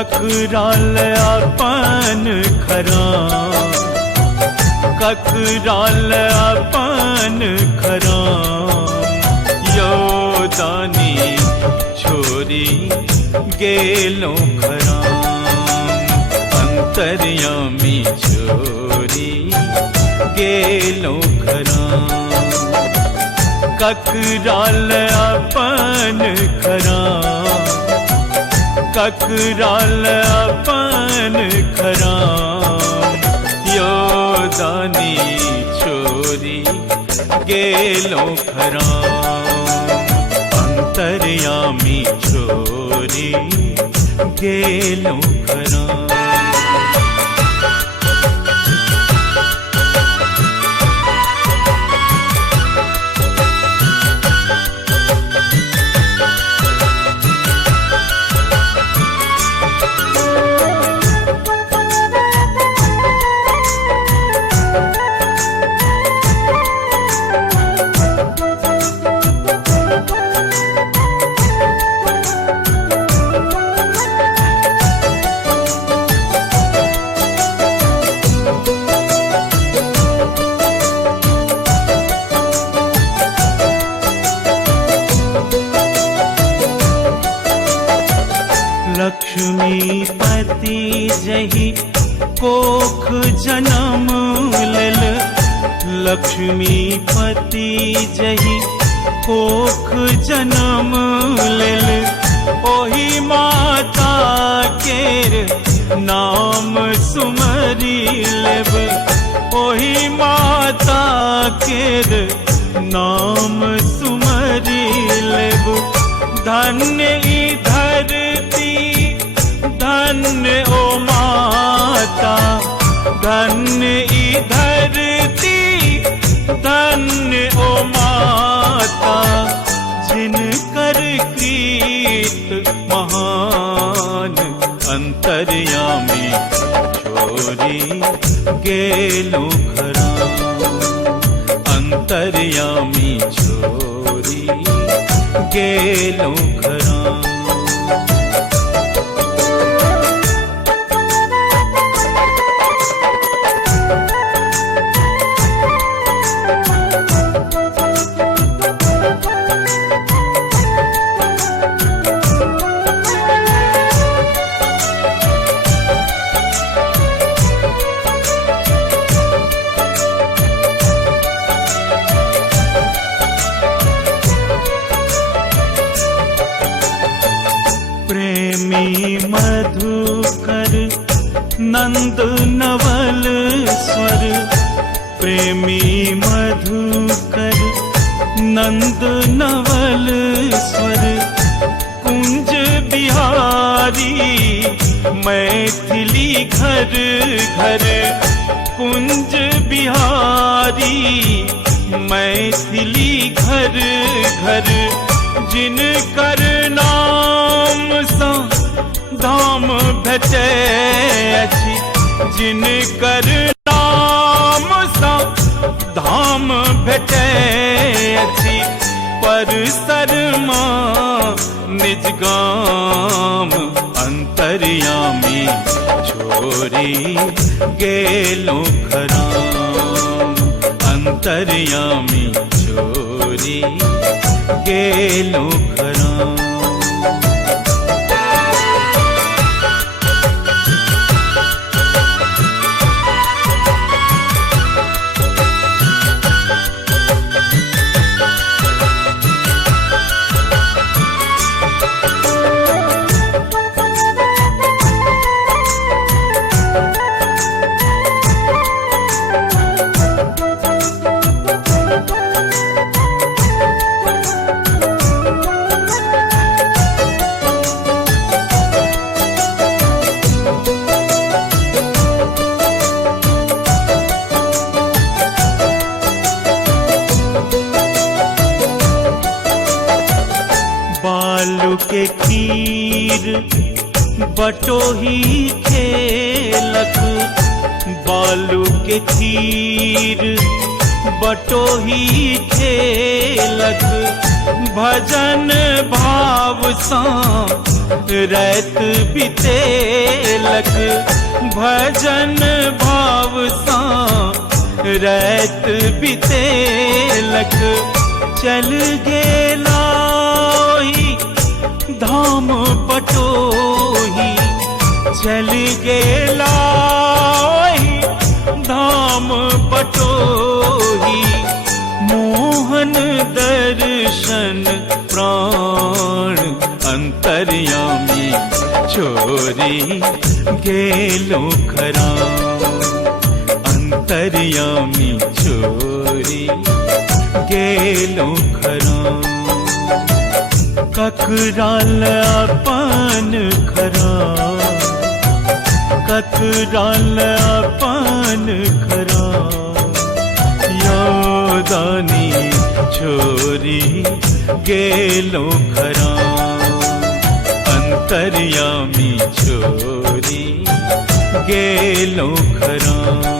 ककराल अपन खराम, ककराल अपन खराम, योदानी छोरी गेलो खराम, अंतर्यामी छोरी गेलो खराम, ककराल अपन खराम, ककराल अपन खराम, योदानी छोरी गेलो खराम, अंतर्यामी छोरी गेलो खराम। लक्ष्मीपति जही कोख जन्म लेल, लक्ष्मीपति जही कोख जन्म लेल, ओही माता केर नाम सुमरी लेब, ओही माता केर नाम सुमरी लेब, धन्य ई धरती धन्य ओ माता, धन्य ई धरती धन्य ओ माता, जिनकर कीर्त महान, अंतर्यामी छोरी गेलो खराम, अंतर्यामी छोरी गेलो खराम। प्रेमी मधुकर नंद नवल स्वर, प्रेमी मधुकर नंद नवल स्वर, कुंज बिहारी मैथिली घर घर, कुंज बिहारी मैथिली घर घर, जिनकर नाम सा धाम भेटै अछि, जिनकर नाम सा धाम भेटै अछि, परसरमा निज गाम, अंतर्यामी छोरी गेलो खराम, अंतर्यामी छोरी गेलो खराम। बालू के खीर बटोही खेलक, बालू के खीर बटोही खेलक, भजन भाव सा रैत बितेलक भजन भाव सा रैत बितेलक चल गेला ओही धाम बटोही चल गेला ओही धाम बटोही मोहन दर्शन प्राण अंतर्यामी छोरी गेलो खरा अंतर्यामी छोरी गेलो खरा ककराल अपन खरा ककराल अपन खरा यादानी छोरी गेलो खरा अंतर्यामी छोरी गेलो खरा।